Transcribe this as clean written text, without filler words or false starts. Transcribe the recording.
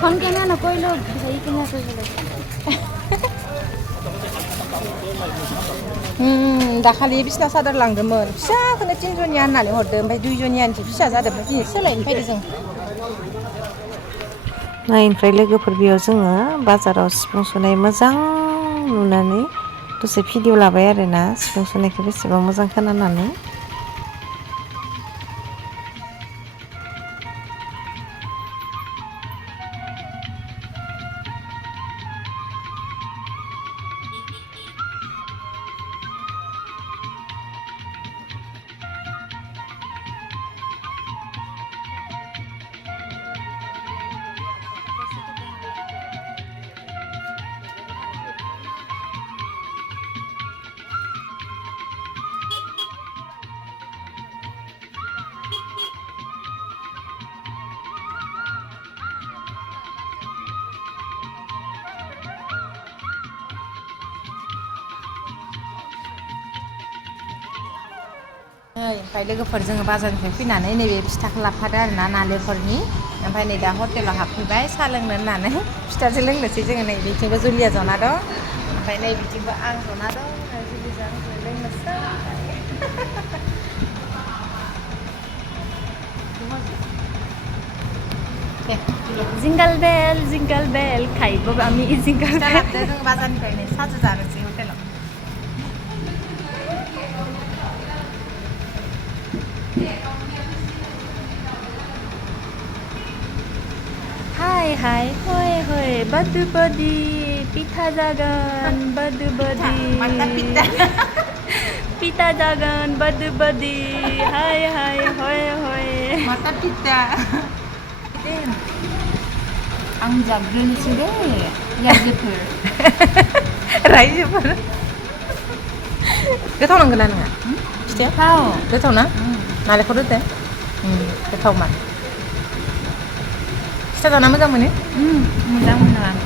Konkennya koi lo bisa ikan apa sih? दाखालि बिसना सादर लांदोंमोन फिसाखौनो 3जननिया होननानै हरदों ओमफ्राय 2जननियानोसो फिसा जादों ओमफ्राय दिनै सोलायनो फैदों जों ओमफ्राय लोगोफोर बेयाव जोङो बाजाराव सिफुं सुनाय मोजां नुनानै दसे भिडिअ लाबाय आरोना सिफुं सुनायखौ बेसेबां मोजां खोनानानै ओमफ्राय लोगोफोर जोङो बाजारनिफ्राय फैनानै नैबे फिथाखौ लाबोफादों आरोना नालेंखरनि ओमफ्य नै दा हटेलाव हाबफैबाय साहा लोंनो होननानै फिथाजों लोंनोसै जोङो नै बिथिंबो जुलिया जना दं ओमफ्राय नै बिथिंबो आं जना दं जुलिजों लोंनोसै Jingle bell, खाइबो आमी jingle फिथा bell. लाबोदों जों बाजारनिफ्राय नै साहाजों जानोसै हटेलाव Hai hai, hoi hoi, badu badi, pita jagan, badu badi. mantap pita Pita jagan, badu badi, hai hai, hoi hoi. mantap pita आं जाग्रोनोसै दे रायजोफोर रायजोफोर गोथाव नांगोना नोङा फिथाया गोथाव ना नालेंखर होदो गोथाव मा फिथा जाना मोजां मोनो मोजां मोनो आं